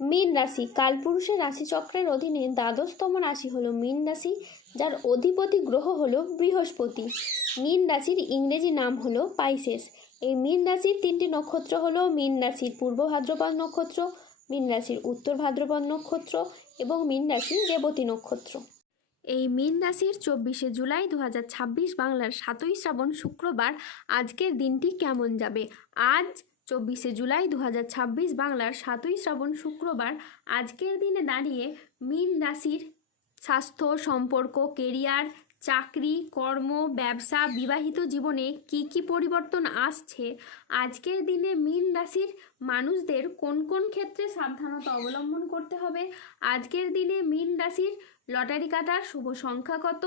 মীন রাশি কালপুরুষের রাশিচক্রের অধীনে দ্বাদশতম রাশি হলো মীন রাশি, যার অধিপতি গ্রহ হলো বৃহস্পতি। মীন রাশির ইংরেজি নাম হলো পাইসেস। এই মীন রাশির তিনটি নক্ষত্র হলো মীন রাশির পূর্ব ভাদ্রপদ নক্ষত্র, মীন রাশির উত্তর ভাদ্রপদ নক্ষত্র এবং মীন রাশির রেবতী নক্ষত্র। এই মীন রাশির 24শে জুলাই 2026 বাংলার 7ই শ্রাবণ শুক্রবার আজকের দিনটি কেমন যাবে। আজ 24শে জুলাই 2026 বাংলার 7ই শ্রাবণ শুক্রবার আজকের দিনে দাঁড়িয়ে মীন রাশির স্বাস্থ্য, সম্পর্ক, কেরিয়ার, চাকরি, কর্ম, ব্যবসা, বিবাহিত জীবনে কি কি পরিবর্তন আসছে, আজকের দিনে মীন রাশির মানুষদের কোন কোন ক্ষেত্রে সাবধানতা অবলম্বন করতে হবে, আজকের দিনে মীন রাশির লটারি কাটার শুভ সংখ্যা কত,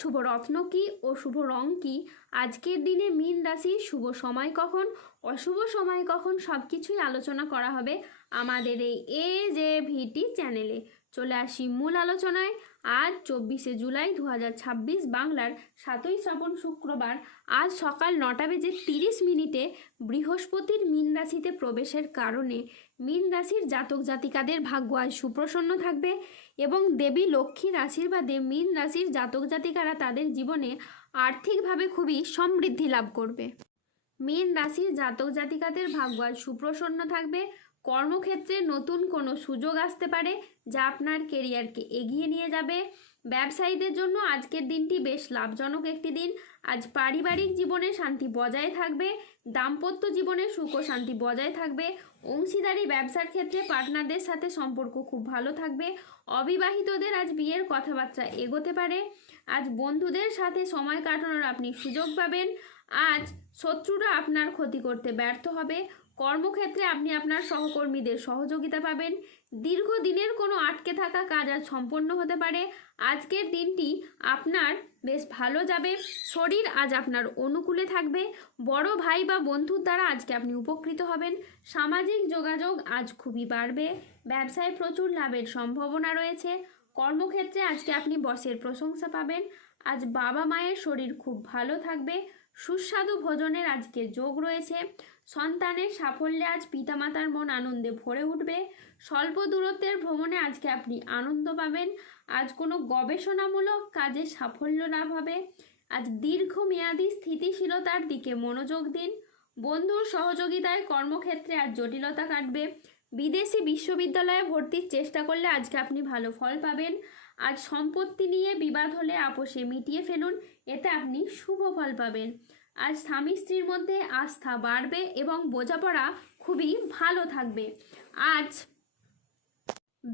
শুভ রত্ন কী ও শুভ রং কী, আজকের দিনে মীন রাশির শুভ সময় কখন, অশুভ সময় কখন, সব কিছুই আলোচনা করা হবে আমাদের এই AJVT চ্যানেলে। চলে আসি মূল আলোচনায়। আজ 24শে জুলাই 2026 বাংলার 7ই শ্রাবণ শুক্রবার আজ সকাল 9:30 বৃহস্পতির মীন রাশিতে প্রবেশের কারণে মীন রাশির জাতক জাতিকাদের ভাগ্য আজ সুপ্রসন্ন থাকবে এবং দেবী লক্ষ্মীর আশীর্বাদে মীন রাশির জাতক জাতিকারা তাদের জীবনে আর্থিকভাবে খুবই সমৃদ্ধি লাভ করবে। মীন রাশির জাতক জাতিকাদের ভাগ্য আজ সুপ্রসন্ন থাকবে। কর্মক্ষেত্রে নতুন কোনো সুযোগ আসতে পারে যা আপনার কেরিয়ারকে এগিয়ে নিয়ে যাবে। ব্যবসায়ীদের জন্য আজকের দিনটি বেশ লাভজনক একটি দিন। আজ পারিবারিক জীবনে শান্তি বজায় থাকবে, দাম্পত্য জীবনে সুখ ও শান্তি বজায় থাকবে। অংশীদারি ব্যবসার ক্ষেত্রে পার্টনারদের সাথে সম্পর্ক খুব ভালো থাকবে। অবিবাহিতদের আজ বিয়ের কথাবার্তা এগোতে পারে। আজ বন্ধুদের সাথে সময় কাটানোর আপনি সুযোগ পাবেন। আজ শত্রুরা আপনার ক্ষতি করতে ব্যর্থ হবে। কর্মক্ষেত্রে আপনি আপনার সহকর্মীদের সহযোগিতা পাবেন। দীর্ঘদিনের কোনো আটকে থাকা কাজ আজ সম্পন্ন হতে পারে। আজকের দিনটি আপনার বেশ ভালো যাবে। শরীর আজ আপনার অনুকূলে থাকবে। বড় ভাই বা বন্ধুর দ্বারা আজকে আপনি উপকৃত হবেন। সামাজিক যোগাযোগ আজ খুবই বাড়বে। ব্যবসায় প্রচুর লাভের সম্ভাবনা রয়েছে। কর্মক্ষেত্রে আজকে আপনি বসের প্রশংসা পাবেন। আজ বাবা মায়ের শরীর খুব ভালো থাকবে। সুস্বাদু ভোজনের আজকে যোগ রয়েছে। সন্তানের সাফল্যে আজ পিতামাতার মন আনন্দে ভরে উঠবে। স্বল্প দূরত্বের ভ্রমণে আজকে আপনি আনন্দ পাবেন। আজ কোনো গবেষণামূলক কাজে সাফল্য লাভ হবে। আজ দীর্ঘমেয়াদী স্থিতিশীলতার দিকে মনোযোগ দিন। বন্ধুর সহযোগিতায় কর্মক্ষেত্রে আজ জটিলতা কাটবে। বিদেশি বিশ্ববিদ্যালয়ে ভর্তির চেষ্টা করলে আজকে আপনি ভালো ফল পাবেন। আজ সম্পত্তি নিয়ে বিবাদ হলে আপোষে মিটিয়ে ফেলুন, এতে আপনি শুভ ফল পাবেন। আজ স্বামী স্ত্রীর মধ্যে আস্থা বাড়বে এবং বোঝাপড়া খুবই ভালো থাকবে। আজ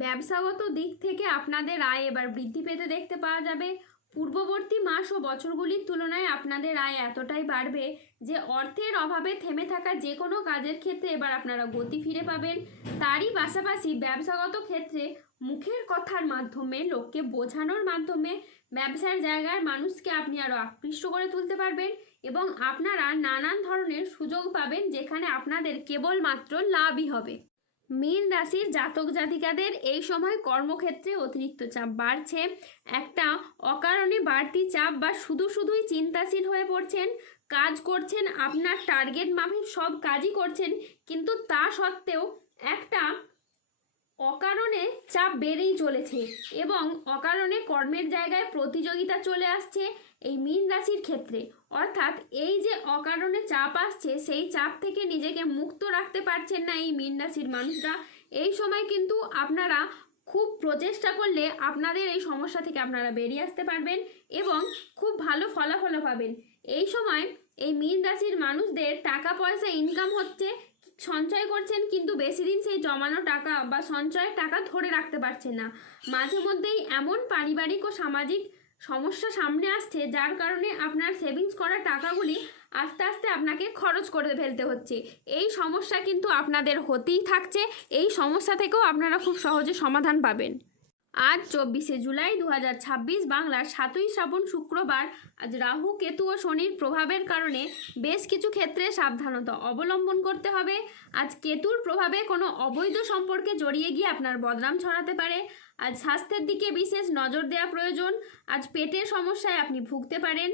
ব্যবসাগত দিক থেকে আপনাদের আয় এবার বৃদ্ধি পেতে দেখতে পাওয়া যাবে। পূর্ববর্তী মাস ও বছরগুলির তুলনায় আপনাদের আয় এতটাই বাড়বে যে অর্থের অভাবে থেমে থাকা যে কোনো কাজের ক্ষেত্রে এবার আপনারা গতি ফিরে পাবেন। তারই পাশাপাশি ব্যবসাগত ক্ষেত্রে মুখের কথার মাধ্যমে, লোককে বোঝানোর মাধ্যমে ব্যবসার জায়গার মানুষকে আপনি আরও আকৃষ্ট করে তুলতে পারবেন এবং আপনারা নানান ধরনের সুযোগ পাবেন যেখানে আপনাদের কেবলমাত্র লাভই হবে। মীন রাশির জাতক জাতিকাদের এই সময় কর্মক্ষেত্রে অতিরিক্ত চাপ বাড়ছে। একটা অকারণে বাড়তি চাপ বা শুধুই চিন্তাশীল হয়ে পড়ছেন। কাজ করছেন, আপনার টার্গেট মাফিক সব কাজই করছেন, কিন্তু তা সত্ত্বেও একটা অকারণে চাপ বেড়েই চলেছে এবং অকারণে কর্মের জায়গায় প্রতিযোগিতা চলে আসছে এই মীন রাশির ক্ষেত্রে। অর্থাৎ এই যে অকারণে চাপ আসছে, সেই চাপ থেকে নিজেকে মুক্ত রাখতে পারছেন না এই মীন রাশির মানুষরা। এই সময় কিন্তু আপনারা খুব প্রচেষ্টা করলে আপনাদের এই সমস্যা থেকে আপনারা বেরিয়ে আসতে পারবেন এবং খুব ভালো ফলাফল পাবেন। এই সময় এই মীন রাশির মানুষদের টাকা পয়সা ইনকাম হচ্ছে, সঞ্চয় করছেন, কিন্তু বেশি দিন সেই জমানো টাকা বা সঞ্চয়ের টাকা ধরে রাখতে পারছেন না। মাঝে মধ্যেই এমন পারিবারিক ও সামাজিক সমস্যা সামনে আসছে যার কারণে আপনার সেভিংস করা টাকাগুলি আস্তে আস্তে আপনাকে খরচ করে ফেলতে হচ্ছে। এই সমস্যা কিন্তু আপনাদের হতেই থাকছে। এই সমস্যা থেকেও আপনারা খুব সহজে সমাধান পাবেন। আজ 24শে জুলাই 2026 বাংলার 7ই শ্রাবণ শুক্রবার আজ রাহু, কেতু ও শনির প্রভাবের কারণে বেশ কিছু ক্ষেত্রে সাবধানতা অবলম্বন করতে হবে। আজ কেতুর প্রভাবে কোনো অবৈধ সম্পর্কে জড়িয়ে গিয়ে আপনার বদনাম ছড়াতে পারে। আজ স্বাস্থ্যের দিকে বিশেষ নজর দেওয়া প্রয়োজন। আজ পেটের সমস্যায় আপনি ভুগতে পারেন।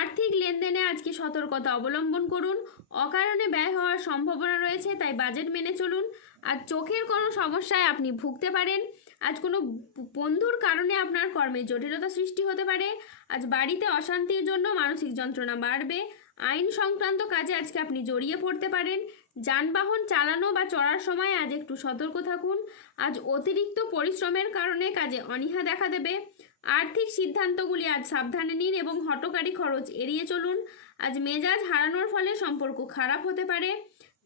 আর্থিক লেনদেনে আজকে সতর্কতা অবলম্বন করুন। অকারণে ব্যয় হওয়ার সম্ভাবনা রয়েছে, তাই বাজেট মেনে চলুন। আর চোখের কোনো সমস্যায় আপনি ভুগতে পারেন। আজ কোনো বন্ধুর কারণে আপনার কর্মে জটিলতা সৃষ্টি হতে পারে। আজ বাড়িতে অশান্তির জন্য মানসিক যন্ত্রণা বাড়বে। আইন সংক্রান্ত কাজে আজকে আপনি জড়িয়ে পড়তে পারেন। যানবাহন চালানো বা চড়ার সময় আজ একটু সতর্ক থাকুন। আজ অতিরিক্ত পরিশ্রমের কারণে কাজে অনীহা দেখা দেবে। আর্থিক সিদ্ধান্তগুলি আজ সাবধানে নিন এবং হঠকারী খরচ এড়িয়ে চলুন। আজ মেজাজ হারানোর ফলে সম্পর্ক খারাপ হতে পারে,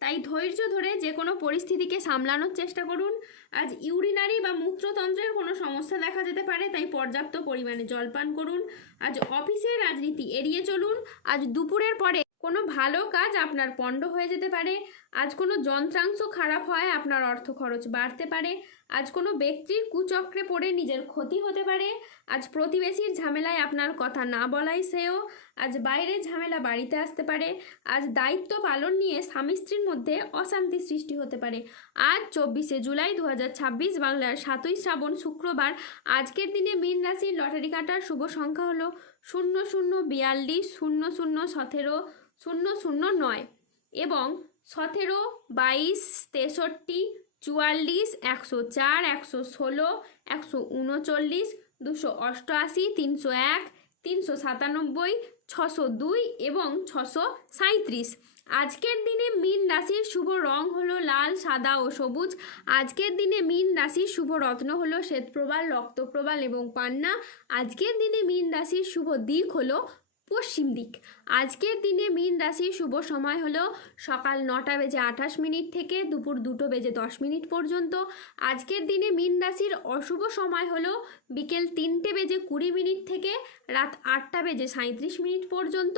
তাই ধৈর্য ধরে যে কোনো পরিস্থিতিকে সামলানোর চেষ্টা করুন। আজ ইউরিনারি বা মূত্রতন্ত্রের কোনো সমস্যা দেখা যেতে পারে, তাই পর্যাপ্ত পরিমাণে জল পান করুন। আজ অফিসের রাজনীতি এড়িয়ে চলুন। আজ দুপুরের পরে কোনো ভালো কাজ আপনার পণ্ড হয়ে যেতে পারে। আজ কোনো যন্ত্রাংশ খারাপ হয় আপনার অর্থ খরচ বাড়তে পারে। আজ কোনো ব্যক্তির কুচক্রে পড়ে নিজের ক্ষতি হতে পারে। আজ প্রতিবেশীর ঝামেলায় আপনার কথা না বলাই শ্রেয়। আজ বাইরের ঝামেলা বাড়িতে আসতে পারে। আজ দায়িত্ব পালন নিয়ে স্বামী স্ত্রীর মধ্যে অশান্তি সৃষ্টি হতে পারে। আজ 24শে জুলাই 2026 বাংলার 7ই শ্রাবণ শুক্রবার। আজকের দিনে মীন রাশির লটারি কাটার শুভ সংখ্যা হলো 0042 00 17 009 এবং 17 22 63 44 104 116 139 288 301 397 602 এবং 637। আজকের দিনে মীন রাশির শুভ রং হলো লাল, সাদা ও সবুজ। আজকের দিনে মীন রাশির শুভ রত্ন হলো শ্বেতপ্রবাল, রক্তপ্রবাল এবং পান্না। আজকের দিনে মীন রাশির শুভ দিক হলো পশ্চিম দিক। আজকের দিনে মীন রাশির শুভ সময় হলো সকাল 9:28 থেকে দুপুর 2:10 পর্যন্ত। আজকের দিনে মীন রাশির অশুভ সময় হলো বিকেল 3:20 থেকে রাত 8:37 পর্যন্ত।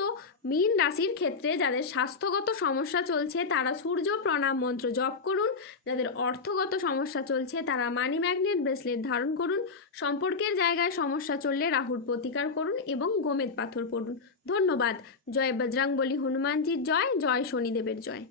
মীন রাশির ক্ষেত্রে যাদের স্বাস্থ্যগত সমস্যা চলছে তারা সূর্য প্রণাম মন্ত্র জপ করুন। যাদের অর্থগত সমস্যা চলছে তারা মানি ম্যাগনেট ব্রেসলেট ধারণ করুন। সম্পর্কের জায়গায় সমস্যা চললে রাহুর প্রতিকার করুন এবং গোমেদ পাথর পড়ুন। ধন্যবাদ। জয় বজরংবলী হনুমানজির জয়, জয় শনিদেবের জয়।